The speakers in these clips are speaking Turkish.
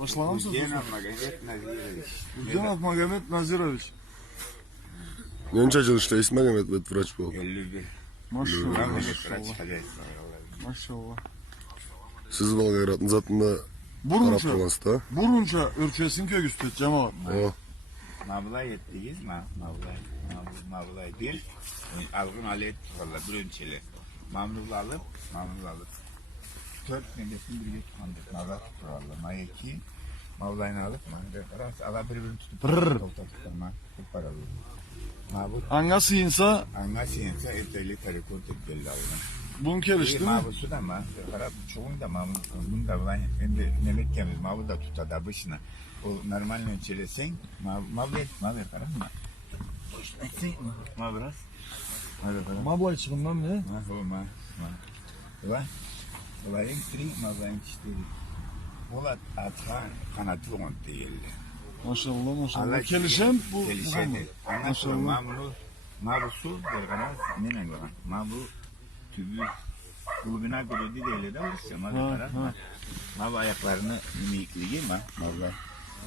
Başlağa mısınız? Genel Magamet Naziroviç. Genel Magamet Naziroviç. Ненче жылышта есть Магомед врач был. 51. Maşallah. Magamet Maşallah. Vraç хозяйства. Maşallah. Siz Волгоград'ın zatında karab Burunça. turgansız da. Burunça ürçesin kögüstü cemaat. O. Mavlay ettiyiz mi? Mavlay bir. Algın alet valla bir önçeli. Mamlul alıp. 4 nebesin bir tutkandık. Mavlay tutur valla. May 2. Mavlayını alıp. Ras ala birbirini tutup. Tutma. Paralı. Mavut. Anga sıyınsa Anga siyense eteli tarikot eteli alın. bunun keliş değil mi? Mavusu da mı? Karab çoğun da mamut. Bunu da ulan hem de nemek yemiz. Mavu da tutar da başına. O normal önçelesin. Mavlet karab mı? Mavras. Hadi karab. Mablay çıkından ne? Olayın tri mavlayın çişleri. Ola atkan kanatı on değildi. Maşallah maşallah. Kelişen bu. Kelişen. Ondan sonra Maşallah. mavusu derganaz nenen olan. Mavu tübü kulübüne göre değil de olursa mavu karab. Mavu ayaklarını mimikliği mi? Mavlar.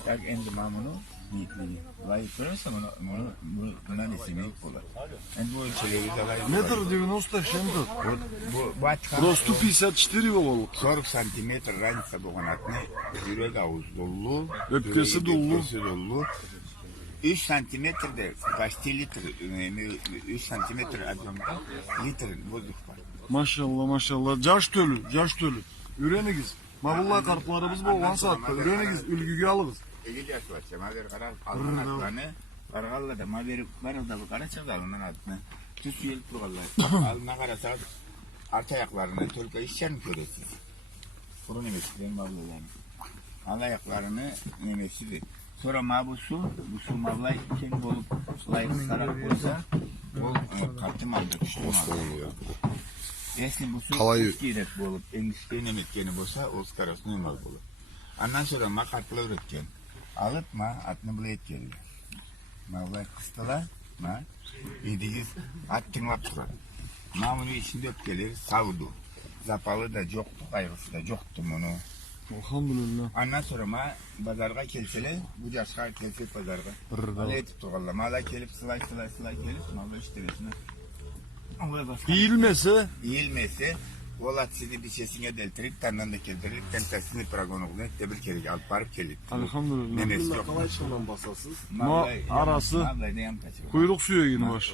Yak endi mamunu mimikliği. Layık görürsen buna nesi mimik olur. Endi bu ölçüleri de layık. Метр 90 шемдер. Bu atkan. Просто 54 yıl oldu. 40 santimetre ransa bu kanatını yürek ağız dolu. Öpkesi dolu. Öpkesi dolu. 3 santimetrede kaç litre? 3 santimetre adamda litre bozuk var. Maşallah maşallah. Caş tölü. Ürenigiz. Mavulla kartlarımız bu olan saatte. Ürenigiz. Ülgüge alırız. 50 yaş var. Maver karar altın atlarını. Kargalla da maver var da bu kara çavdalının altına. Tüs yel kurallar. Alına karasa arka ayaklarını tölka işçen köresiz. Kurun emekçilerin mavlularını. Al ayaklarını yemesidir. Sonra bu su mavlay kendi olup layık sarak olsa o kartım aldı, kuştum aldı. Eski bu su girek bolup, enişteyin emetkeni bolsa, o skarasını emal bolup. Ondan sonra kartla üretken. Alıp atını bile et geldi. Mavlay kıstılar, yediğiz at tınlap tutar. Bunu içinde öpkeleri savdu. Zapalı da yoktu, kaygısı da yoktu bunu. Elhamdülillah. Ondan sonra pazarga kelseler, bu yaşka kelse pazarga. Öyle etip tuğallar. Mala kelip sılay kelip, mala iştiresine. İyilmese, olat sizi bir şeysine deltirip, tandan da keltirip, tentasını pragonukla, tebir kelik, alıp parıp kelik. Elhamdülillah. Memesi yok. Kalay çıkılan basasız. Arası Mavlay da yan kaçıyor. kuyruk suyu yine baş.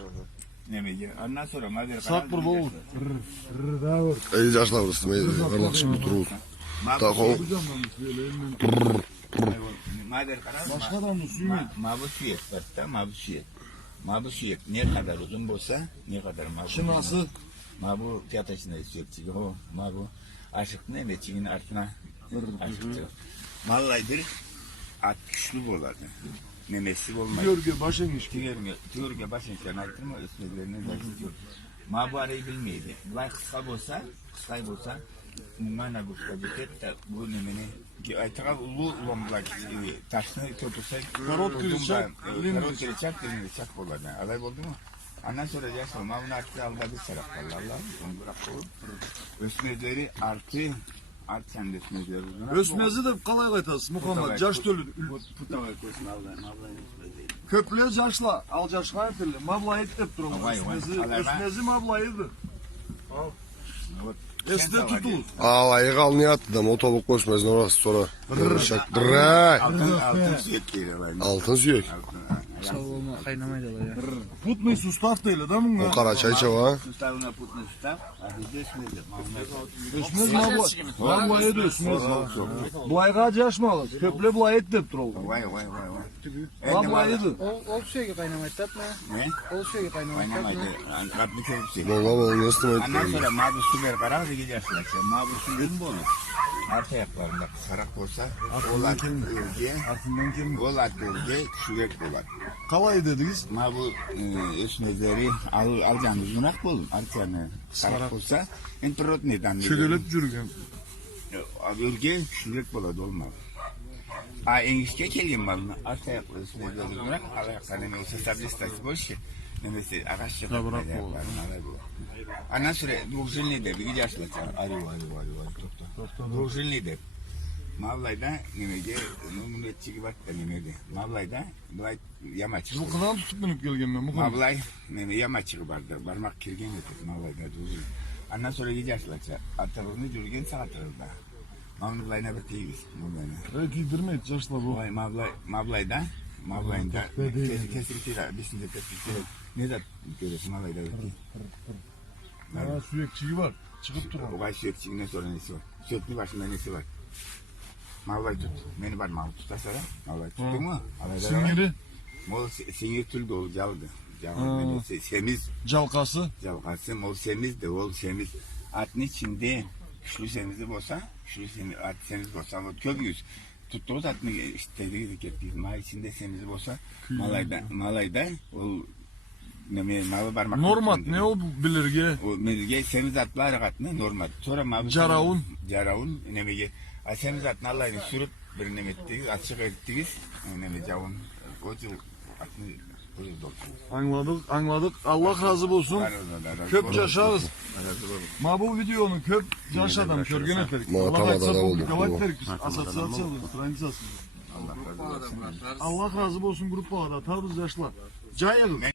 Nemeci. Ondan sonra maver Sak burada olur. Ey yaşlar burası. Varlak şimdi durur. Tak o. Maver karar. Başkadan da suyu yok. Mavu suyet var. Mavu suyet ne kadar uzun bolsa, ne kadar mavu. Şınası. Mavu fiyatışında suyet. Mavu aşık ne ve çiğin altına aşıktı. Mallaydır at güçlü bolardı. Memesi olmaydı. Görge başın iş. Tüyörge başın sen aydın mı? Üstmelerine de yok. Mavu arayı bilmeydi. Lay kısa bolsa, Mungana gustabiket da bu nemeni aytağa ulu ulamlar taşını tutursak Karot kıracak, lindircak bolardı. Alay oldu mu? Ondan sonra yaşlı mavun artı alda bir sarap var. Allah onu bırak olur. Ösmezleri artı kendi ösmezleri. Ösmezi de kalay kaytası. Muhammed caş tölü. Putavay koysun Allah'ın ösmezleri. Köple caşla. Al caşla yapırlı. Mabla et de durun. Ösmezi mablaydı. Esne tutulur. Ağlayı kalnıya attı da otobuk koşmaz orası sonra. Dırray. Altın süet geliyor. Altın süyek. Savunma kaynamaydı ya. Putmayı sustaf değil değil mi? O kara çay çava. Sustavına putna sustav. Ahizde ösmezler. Ösmez mabla et ösmez. Bulayga caş mı alır? Köple bulay et de durun. Vay. Mablaydı. O sürekli kaynamaydı tatma. Ne? O sürekli kaynamaydı tatma. Oynamaydı. Rabbi kevsi. Baba baba nasıl mı Ondan ettin? sonra mavi su ver karar ve gidersin. Mavi su gün bolu. Arka ayaklarında sarak olsa oğlan bölge, oğlan bölge sürekli olar. Kalay dediniz. Mavi ösmezleri alacağımız unak bolun. Arkanı sarak olsa enterot neden? Çögelep jürgen. Bölge sürekli oladı olmaz. Enişte geleyim malını. Arka ayaklı ösmezleri unak. Ayaklarını neyse stabilistası boş. Nemesi ağaç yapar. Ondan sonra Durjilni'de bir gidiyorlar. Arı. Durjilni'de. Mavlayda nemege numretçi var da nemedi. Mavlayda bulay yamaç. Жылқыдан tutub minip kelgen men muhim. Mavlay neme yamaçı vardı. Barmak kirgen etti Mavlayda duzu. Ondan sonra gece açılacak. Atırını jürgen sağatırıldı. Mavlayna bir teyiz. Mavlayna. Tiydirmeydi jaşlar bu. Olay Mavlayda kesirtiyle, besince kesirtiyle. Ne de görüyorsun Mavlayda ötki. Ha, sürekçiyi var. Çıkıp dur. Olay sürekçiğinden sonra nesi var? Sürekli başında nesi var? Mavlay tut. Beni var Mavlay tutarsa da. Mavlay tuttun mu? Singiri, Mol sinir tül de ol caldı. Caldı. Semiz. jalkası. Calgası mol semiz de ol semiz. Atın içinde şulu semizi bolsa, şulu semiz at semiz bolsa o köpüyüz. Tuttuğuz atını istediği gibi ma içinde semizi bolsa malayda o ne malı barmak. Normat ne o bilirge? O melge semiz atlar atını normal. Sonra malı Jaraun nemege. Semiz atını Allah'ını sürüp bir nemettiğiz, açık ettiğiz. Neme javun. O atını Anladık. Allah razı olsun. Köp yaşarız. Ma bu videonu köp yaşadan körgün ettik. Ma Allah tamam, açsa adam bu oldu. galaterik asosiyatsiyalı, stranisası. Allah razı olsun grup bağda. Tarız yaşlar. Cayalım.